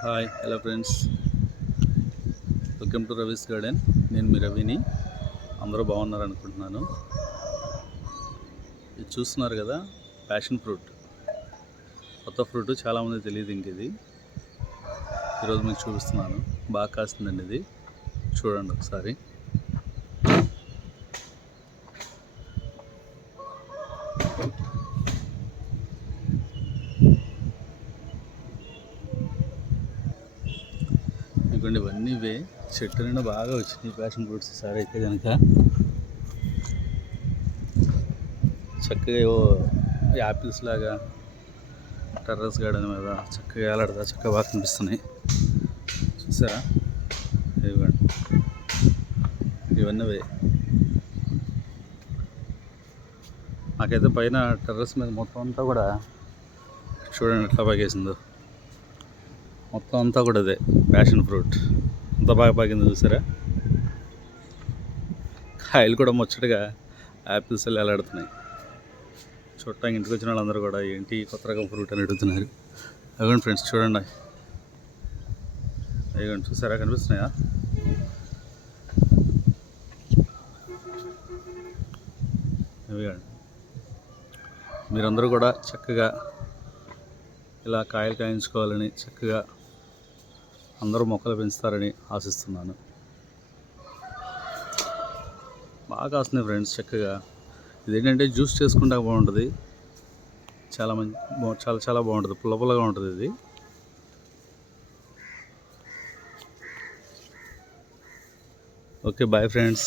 Hi hello friends. Welcome to Ravi's garden. నేను మీ రవిని. అందరూ బాగున్నారు అనుకుంటున్నాను ఇది చూస్తున్నారు కదా ప్యాషన్ ఫ్రూట్ కొత్త ఫ్రూట్ చాలామంది తెలియదు ఇంక ఇది. ఈరోజు మీకు చూపిస్తున్నాను. బాగా కాస్తుందండి ఇది. చూడండి ఒకసారి. ఇదిగోండి ఇవన్నీ ఇవే. చెట్టు నిండా బాగా వచ్చినాయి. ప్యాషన్ ఫ్రూట్స్ సార్ అయితే కనుక చక్కగా ఏవో యాపిల్స్ లాగా టెర్రస్ గార్డెన్ మీద చక్కగా వేలాడదా చక్కగా బాగా కనిపిస్తున్నాయి. చూసారా? ఇవ్వండి ఇవన్నీ నాకైతే పైన టెర్రస్ మీద మొత్తం అంతా కూడా చూడండి ఎట్లా బాగేసిందో. మొత్తం అంతా కూడా అదే ప్యాషన్ ఫ్రూట్ అంత బాగా పాకింది చూసారా? కాయలు కూడా ముచ్చటగా యాపిల్స్ ఎలాడుతున్నాయి చూడటానికి ఇంటికి వచ్చిన వాళ్ళందరూ కూడా ఏంటి కొత్త రకం ఫ్రూట్ అని అడుగుతున్నారు. అదిగోండి ఫ్రెండ్స్ చూడండి. అదిగోండి చూసారా? కనిపిస్తున్నాయా? మీరందరూ కూడా చక్కగా ఇలా కాయలు కాయించుకోవాలని చక్కగా అందరూ మొక్కలు పెంచుతారని ఆశిస్తున్నాను. బాగా కాస్తున్నాయి ఫ్రెండ్స్ చక్కగా. ఇదేంటంటే జ్యూస్ చేసుకుంటా బాగుంటుంది. చాలా మంచి చాలా చాలా బాగుంటుంది. పుల్ల పుల్లగా ఉంటుంది ఇది. Okay bye friends.